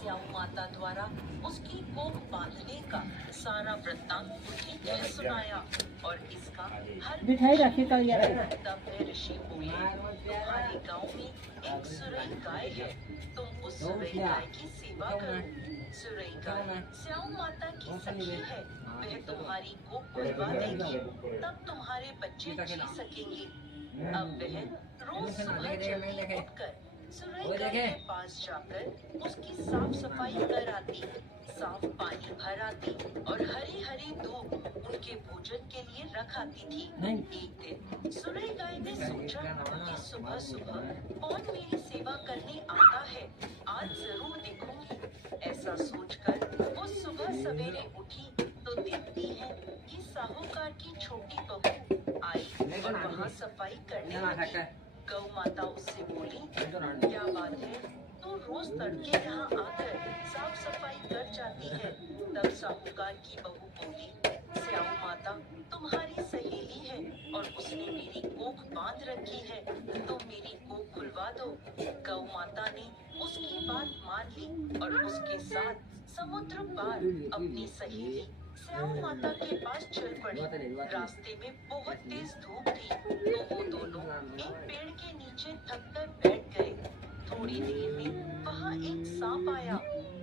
स्याऊ माता द्वारा उसकी कोख बांधने का सारा वृत्तांत उन्हें कह सुनाया और इसका हर मिठाई रखी कल यार। तब वह ऋषि बोले, तुम्हारे गांव में एक सुरई गाय है, तुम उस सुरई गाय की सेवा करो। सुरई गाय स्याऊ माता की सखी है, वह तुम्हारी कोख खुलवा देगी, तब तुम्हारे बच्चे जी सकेंगे। अब वह रोज सुबह जल्दी उठकर सुरई गाय के पास जाकर उसकी साफ सफाई कर आती, साफ पानी भर आती और हरी हरी दूब उनके भोजन के लिए रख आती थी। एक दिन सुरई गाय ने सोचा कि सुबह सुबह कौन मेरी सेवा करने आता है, आज जरूर देखूंगी। ऐसा सोचकर वो सुबह सवेरे उठी तो देखती है कि साहूकार की छोटी बहू आई और वहाँ सफाई करने लगी। गौ माता उससे बोली, क्या बात है, तू रोज तड़के यहाँ आकर साफ सफाई कर जाती है। तब साहूकार की बहू बोली, स्याऊ माता तुम्हारी सहेली है और उसने मेरी कोख बांध रखी है, तो मेरी कोख खुलवा दो। गौ माता ने उसकी बात मान ली और उसके साथ समुद्र पार अपनी सहेली स्याऊ माता के पास चल पड़ी। रास्ते में बहुत तेज धूप थी, तो वो दोनों एक पेड़ के नीचे थककर बैठ गए। थोड़ी देर में वहाँ एक सांप आया।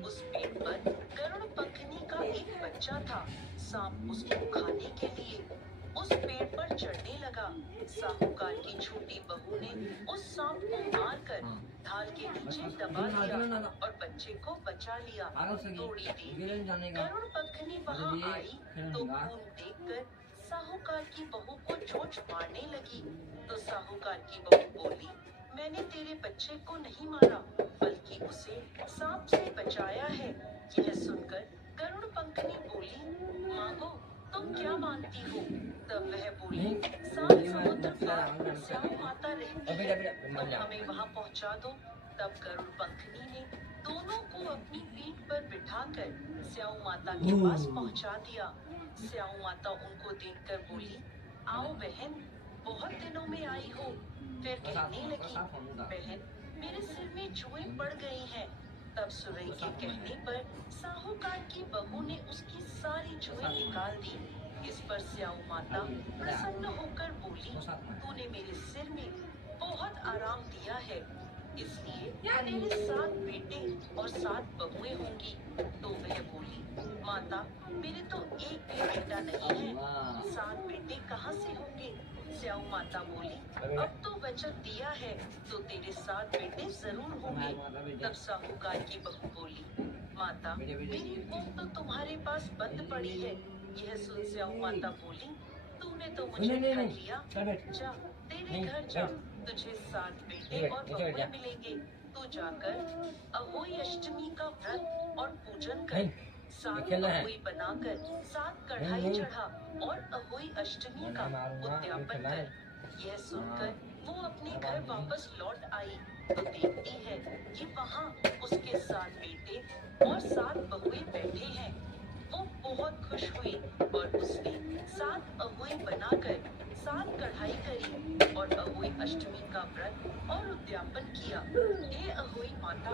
उस पेड़ पर गरुड़ पंखनी का एक बच्चा था। सांप उसको खाने के लिए उस पेड़ पर चढ़ने लगा। साहूकार की छोटी बहू ने उस सांप को मारकर ढाल के नीचे दबा दिया और बच्चे को बचा लिया। थोड़ी देर में गरुड़ पंखनी वहाँ आई तो खून देखकर साहूकार की बहू को चोंच मारने लगी। तो साहूकार की बहू बोली, मैंने तेरे बच्चे को नहीं मारा, बल्कि उसे सांप से बचाया है। यह सुनकर गरुड़ पंखनी बोली, मांगो तुम क्या मांगती हो? तब वह बोली, सांप समुद्र पार स्याऊ माता रहती है, तुम हमें वहाँ पहुँचा दो। तब गरुड़ पंखनी ने दोनों को अपनी पीठ पर बिठाकर स्याऊ माता के पास पहुँचा दिया। स्याऊ माता उनको देखकर बोली, आओ बहन, बहुत दिनों में आई हो। फिर कहने लगी, बहन मेरे सिर में जुएं पड़ गई हैं। तब सुरई के कहने पर साहूकार की बहू ने उसकी सारी जुएं निकाल दी। इस पर स्याऊ माता प्रसन्न होकर बोली, तूने मेरे सिर में बहुत आराम दिया है, इसलिए तेरे 7 बेटे और 7 बहुएं होंगी। तो वह बोली, माता मेरे तो एक भी बेटा नहीं है, 7 बेटे कहाँ से होंगे? स्याऊ माता बोली, अब तो वचन दिया है तो तेरे 7 बेटे जरूर होंगे। तब साहूकार की बहू बोली, माता मेरी कोख तो तुम्हारे पास बंद पड़ी है। यह सुन स्याऊ माता बोली, तूने तो मुझे ठग लिया, जा तेरे घर जा, तुझे 7 बेटे और बहुएं मिलेंगे। तू जाकर अहोई अष्टमी का व्रत और पूजन कर, 7 अहोई बनाकर 7 कढ़ाई चढ़ा और अहोई अष्टमी का उद्यापन कर। यह सुनकर वो अपने घर वापस लौट आई तो देखती है कि वहाँ उसके 7 बेटे और 7 बहुएं बैठे हैं। वो बहुत खुश हुई और उसने 7 अहोई बनाकर 7 कढ़ाई करी और अहोई अष्टमी का व्रत और उद्यापन किया। हे अहोई माता,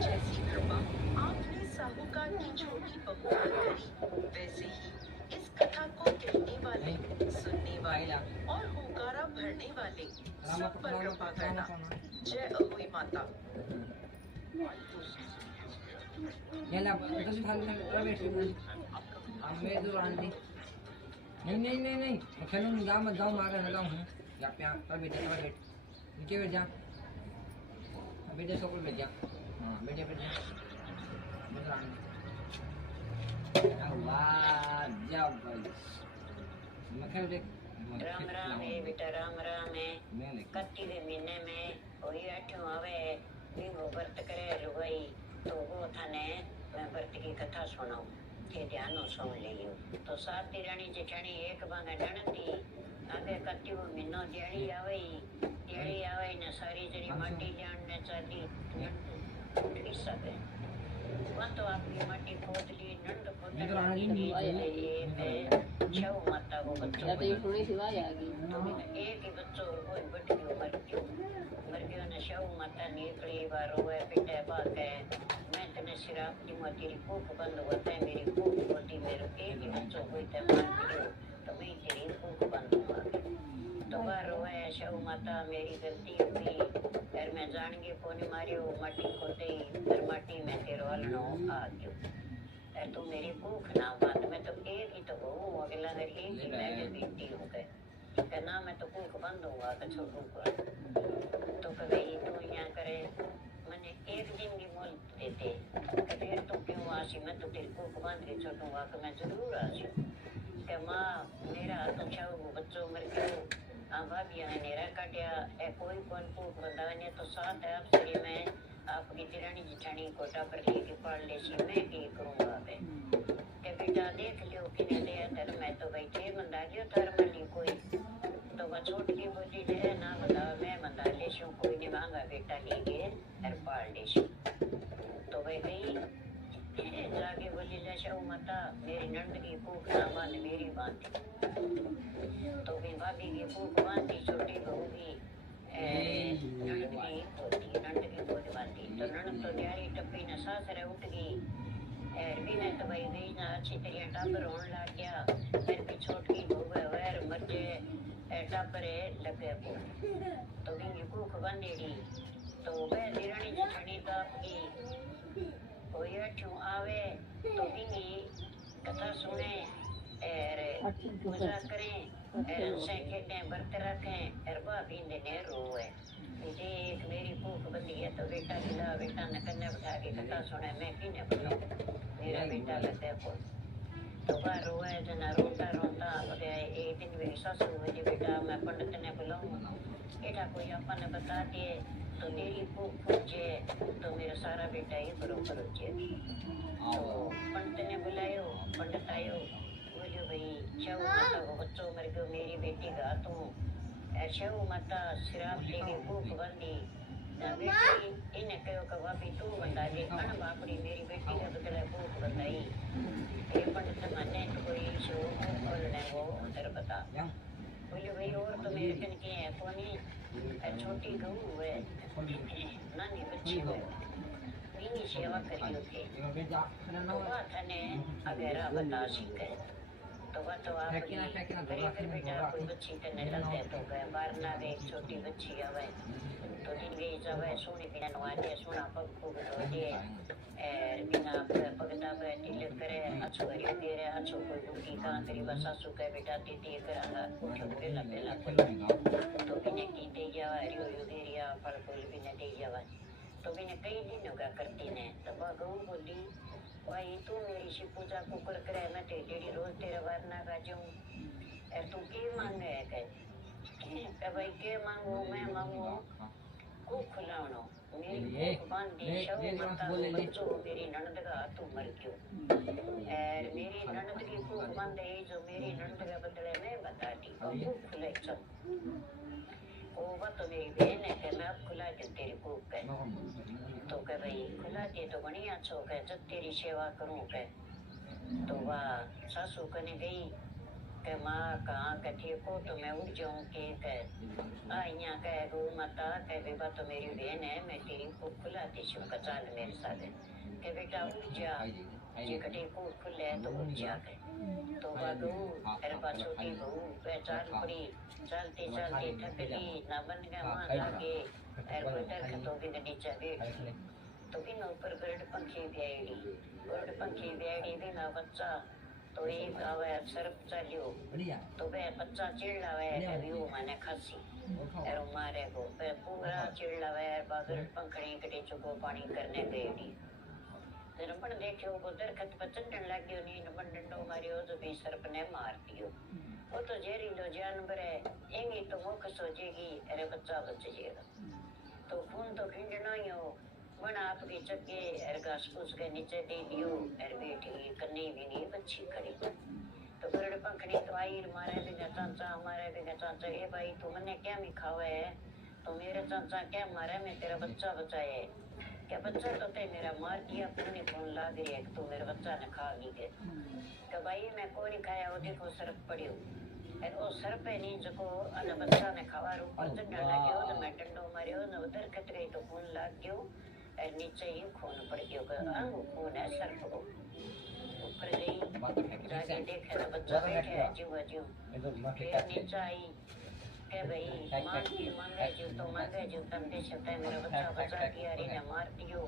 जैसी कृपा आपने साहूकार की छोटी बहू पर करी, वैसे ही इस कथा को कहने वाले, सुनने वाले और होकारा भरने वाले सब पर कृपा करना। जय अहोई माता। नहीं खेलूँ जा मत जाओ मारे लगा हूँ या प्यार पर बैठ नीचे बैठ जा बेटे सो बैठ जा हाँ बैठे वाह जाओ मैं खेल देख राम राम है बेटा, राम राम है। कत्ती के महीने में कोई 8 आवे वो व्रत करे रुगई, तो वो थाने मैं व्रत की कथा सुनाऊं थे, ध्यान सुन लियो। तो 7 दिरानी जेठानी एक बांगे नणंदी आगे कत्ती वो महीनो दियाड़ी आवे ने सारी जरी माटी जान ने चाली नंद सके वहाँ तो आपकी माटी खोद ली, नंद खोद छह माता को बच्चों तो एक ही बच्चों कोई बट गयो मर गयो ने छह माता निकली बार रोए पिटे बाके मैं तने मैंने शराब दी मैं तेरी भूख बंद होता है मेरी भूख होती मेरे एक ही बच्चों को इतना मार दियो तो मैं तेरी भूख बंद होगा तो वह रोए शव माता मेरी गलती हुई और मैं जान के फोन मारियो माटी खोते और माटी में तेरो हलनो आ गयो और तू मेरी भूख ना बात मैं तो एक ही तो हूँ अगला एक ही मैं जो बेटी हूँ के ना मैं तो भूख बंद होगा तो छोड़ूंगा तो कभी तू यहाँ करे मैंने एक दिन की मोल देते फिर तो क्यों आशी मैं तो तेरे को बांध के छोड़ूंगा कि मैं जरूर आशी कि माँ मेरा तो चाहो बच्चों मर गयो हाँ भाभी ने नेरा काटिया ए कोई कौन भूख बंदाने तो साथ है आप सरी में आपकी तिरानी जिठानी कोटा पर लेके पाल ले सी मैं की करूँगा के बेटा देख लियो किने दे धर मैं तो बैठे मंदा लियो धर मली कोई तो वह छोट की बोली ले ना बता मैं मंदा ले शू कोई नहीं मांगा बेटा लीगे और पाल ले शू तो वह गई जाके बोली ले शू माता मेरी नंद की भूख ना बांध मेरी बांधी तो भी भाभी की भूख बांधी छोटी बहू की नंद की भूख बांधी तो नंद तो न्यारी टप्पी न सासरे उठ गई भी मैं तो भाई गई ना अच्छी तरह टाबर होने लग गया फिर भी छोटी बहू है वैर मर्जे टाबरे लगे तो भी भूख बांधेड़ी तो वह दिरानी जिठानी तो आपकी कोई अठू आवे तो भी कथा सुने पूजा करें से खेतें बरत रखें और भाभी ने रोए मुझे एक मेरी भूख बंदी है तो बेटा खिला बेटा न कन्ने बैठा के कथा सुने मैं किने बुलाऊं मेरा बेटा लगे बोल तो वह रोए जना रोता रोता एक दिन मेरी सासू मुझे बेटा मैं पंडित ने बुलाऊं बेटा कोई अपन बता दे तो तेरी भूख पूछे तो मेरा सारा बेटा ही बरोबर हो जाए तो पंडित ने बुलायो पंडित आयो बोलियो भाई शव माता को बच्चों मर गयो मेरी बेटी का तू शव माता शराब लेके भूख बंदी बेटी इन्हें कहो कि भाभी तू बंदा ले अन बापड़ी मेरी बेटी के बदले भूख बताई ये पंडित माने तो कोई शो बोलने वो उधर बता बोलियो भाई और तो मेरे कन के है कोनी छोटी गऊ है नानी बच्ची है इन्हीं सेवा करियो थे तो वह थाने अगेरा बता सीखे तो वह तो आप फिर बेटा कोई बच्ची करने लगते तो गए बाहर ना गए एक छोटी बच्ची आवे तो दिन गई जब सोनी बिना नवाजे सोना पग फूक धो दिए बिना पगदा पे तिलक करे अच्छो करियो दे रहे अच्छो कोई दुखी का तेरी बस सासू के बेटा दीदी करांगा उठो पहला पहला तो बिने की दे जावा रियो यो दे रिया फल फूल बिने दे जावा तो बिने कई दिनों का करती ने तो वह गऊ बोली भाई तू मेरी सी पूजा कुकर करे मैं तेरी रोज तेरा वरना का जाऊं और तू के मांगे है के भाई के मांगो मैं मांगो को खुलावनो मेरी भूख बांधी शव माता बच्चों मेरी ननद का तू मर गयो और मेरी ननद की भूख बांधे जो मेरी ननद के बदले में बता दी भूख खुले सब ओ वो तो मेरी बहन है कि मैं अब खुला दे तेरी भूख है तो कह भाई खुला दे तो बड़ी अच्छो कह जब तेरी सेवा करूं कह तो वह सासू कने गई के माँ कहाँ कठी को तो मैं उठ जाऊं के कह यहाँ कह गो माता कह बेबा तो मेरी बहन है मैं तेरी को खुला दे शिव का चाल मेरे साथ के बेटा उठ जा जे कटी को खुले तो उठ जा के तो वह गऊ अरे बा छोटी बहू पहचान पड़ी चलती चलती थक गई ना बन गया वहाँ जाके और कोई दरख्त तो भी नीचे बैठ तो भी ना ऊपर गरुड़ पंखी ब्याड़ी भी ना बच्चा तो एक आवे सर्प चलियो तो वह बच्चा चिल्लावे कभी वो माने खासी और मारे को पूरा चिल्लावे बागर पंखड़ी कटे चुको पानी करने गई रमण देखियो वो दरख्त पर चढ़ने लग गयो नी रमण डंडो मारियो तो भी सर्प ने मार दियो वो तो जहरीलो जानवर है एंगी तो मुख सोचेगी अरे बच्चा बच जाएगा तो खून तो खिंडना ही हो बना आपके चक्के और घास फूस के नीचे दे दियो और बेटी कन्नी भी नहीं बच्ची खड़ी तो गरुड़ पंखड़ी तो आई मारे बिना चाचा हमारे बिना चाचा ए भाई तू मने क्या मिखावे है तो मेरे चाचा क्या मारे मैं तेरा बच्चा बचाए क्या बच्चा तो ते मेरा मार दिया पुण्य फोन लाग रही है तू मेरे बच्चा ने खा ली के तो भाई मैं कोई खाया वो देखो सर्प पड़ियो और वो सर्प है नहीं जको अन बच्चा ने खावा ऊपर चढ़ने लग्यो तो मैं डंडो मारियो न उधर कट गई तो फोन लाग गयो और नीचे ही खून पड़ गया अंग खून है सर को ऊपर गई जाके देखे तो बच्चा बैठे है जीव जीव फिर नीचे आई के भाई मांगे जो तुम दे सकते मेरा बच्चा बचा दिया रे ने मार दियो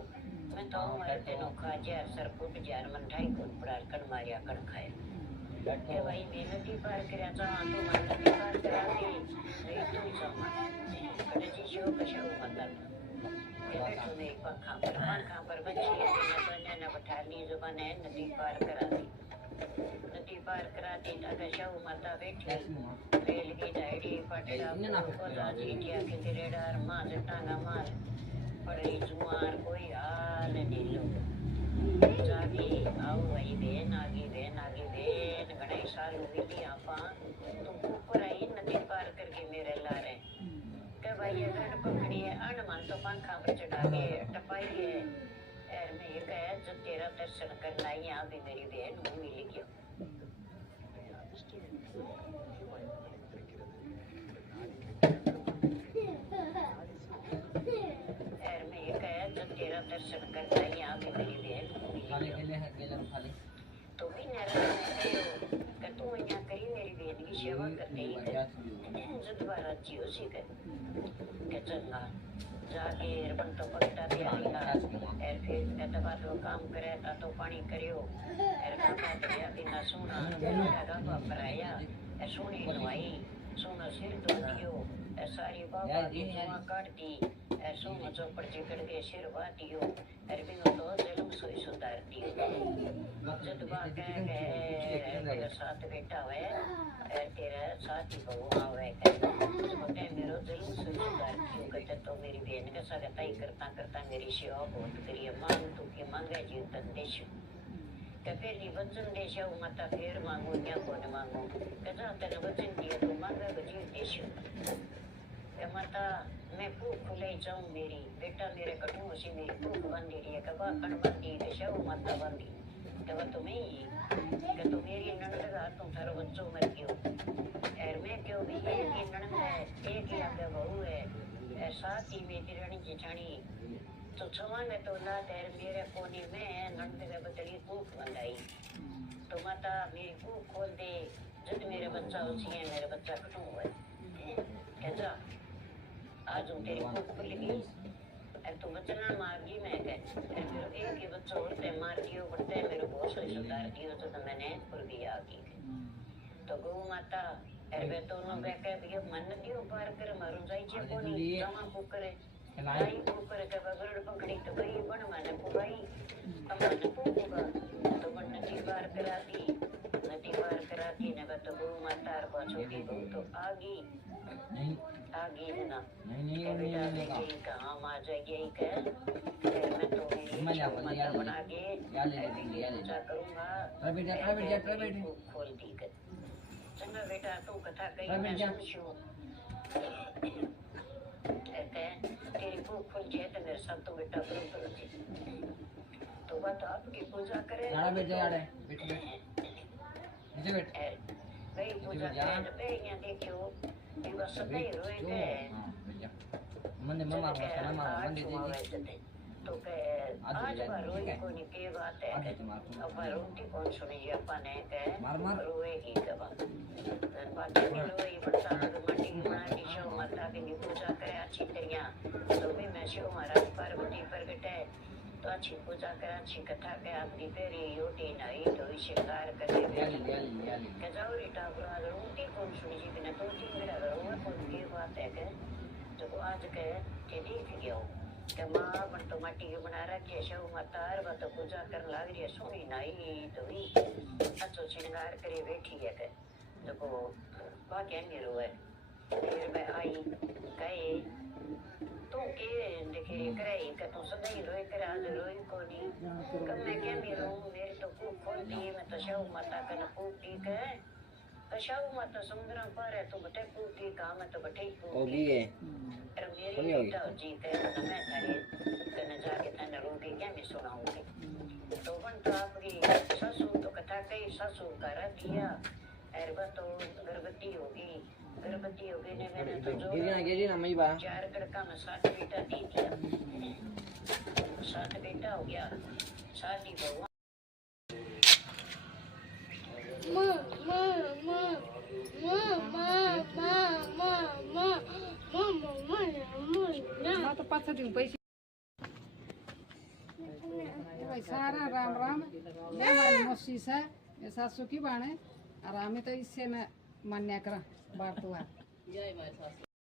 मैं तो मारे तेनो खा जा सर फुट जार मन ठाई को पड़ा कण मारिया कण खाए के भाई मैं नदी पार करया जा तो मैं नदी पार करा दी नहीं तू समा कड़े जी शो कशो मतलब के बैठो ने पंखा पर बच्ची ने बने न बैठा ली जुबान है नदी पार करा दी ताका शो माता बैठी रेल की डायरी पटड़ा को जाजी दिया के तेरे डर मां जटांगा मार पड़ी जुआर कोई हाल नहीं लो जागी आओ भाई बेन आगी बेन घणे साल हुई थी आपा तुम ऊपर आई नदी पार करके मेरे ला रहे के भाई अगर पकड़ी है अन मन तो पंखा पर चढ़ा के टपाई है एर में ये कहे जो तेरा दर्शन करना ही यहाँ भी मेरी बहन मुँह मिली क्यों एर में ये कहे जो तेरा दर्शन करना ही यहाँ भी मेरी बहन मुँह मिली क्यों तो भी कि तू यहाँ करी मेरी बहन की सेवा करते ही दोबारा जियो सी के चंगा जाके रबन तो पकड़ा भी आएगा एर फिर कहता बात वो काम करे ता तो पानी करियो एर काका दिया बिना सोना का पर आया ए सोनी नवाई सोना सिर धो दियो ए सारी बाबा की जुआ काट दी ए सोना चौपड़ चिकड़ के सिर वा दियो एर बिनो तो जलम सोई सुधार दियो जब बात कह तेरा साथ बेटा हुए तेरा साथ ही बहू हुए कहते मेरो जलम सोई सुधार दियो कहते तो मेरी बहन का सगताई करता मेरी सेवा बहुत करिए मांग तू की मांगे जीव तक देश फिर वचन देश माता फिर मांगो या को न मांगो कजा तेने वचन दिया तो मांगे जीव देश माता मैं भूख खुले जाऊं मेरी बेटा मेरे कटू सी मेरी भूख बंदी रही है कबा कण बंदी देशो माता बंदी कबा तुम्हें ही कि तू मेरी ननद का तुम थारो बच्चो मर गयो और मैं क्यों भी एक ही ननद है एक ही आगे बहू है साथ ही मेरी रानी जेठानी तो क्षमा में तो ना तेरे मेरे कोने में नंद के बदली भूख बंधाई तो माता मेरी भूख खोल दे जब मेरे बच्चा उसी है मेरे बच्चा कटू हुआ है कहता आज हूँ तेरी भूख खुल गई तू बचना मांगी मैं कह फिर एक ही बच्चा उड़ते मार दियो बढ़ते मेरे बहुत से सुधार दियो तो मैंने पुरगी आ गई तो गौ माता अरे तो नो कह भी मन दियो पार कर मारू जाई जे कोनी तमा पुकरे आई पुकर के बगड़ पकड़ी तो गई बन माने पुगाई अमन पुगा तो बन नदी पार कराती ने तो गौ माता और छोटी गौ तो आगी ना नहीं बेटा कहाँ मार जाएगी कह मैं तो माता बना के पूजा करूँगा खोल दी कर चंगा बेटा तू कथा कही मैं सुनूं तेरी भूख खुल जाए तो मेरे साथ तो बेटा बरोबर तो बात आपकी पूजा करे भाई पूजा करे तो भाई यहाँ देखियो ये बस सदाई रोए के मंदे मम्मा को सलाम मंदे दे तो के आज बार रोई को नहीं के बात है अब रोटी कौन सुनी अपन है के रोएगी कब बात नहीं रोई बड़ता तो माटी की बना दी शो माता की पूजा करे अच्छी तरह तो भी मैं शो महाराज पार्वती प्रगट है तो अच्छी पूजा करे अच्छी कथा के आपकी फेरी रोटी नहीं तो शिकार करे के जाओ रीटा बुरा रोटी कौन सुनी जी बिना तो तीन मेरा रोए कौन की बात है के तो आज के देख गया के माँ बन तो माटी के बना रखी शव माता हर बात पूजा कर लाग रही है सोनी नहीं तो भी अच्छो श्रृंगार करे बैठी है के देखो बाकी नहीं रोए फिर मैं आई कहे तू के देखे करे कि तू सदाई रोए करे आज रोई को नहीं कब मैं क्या मेरे तो भूख खोलती है मैं तो शव माता का न पूछती के शव माता समुद्र पर है तो बटे पूछती कहा मैं तो बटे पूछती है मेरी बेटा जी कहे तो मैं तारे कने जाके तने रोटी क्या मैं सुनाऊंगी तो बन तो आपकी ससुर तो कथा कही ससुर का रख दिया अरबा तो गर्भवती होगी ने मैंने तो जो 4 कड़का में 7 बेटा दी दिया हो गया साडी बहू तो पाच देऊ पैसे भाई सारा राम राम मैं हमारी मौसी से ये सासू की बाणे और हमें तो इससे न मान्या करा बार तो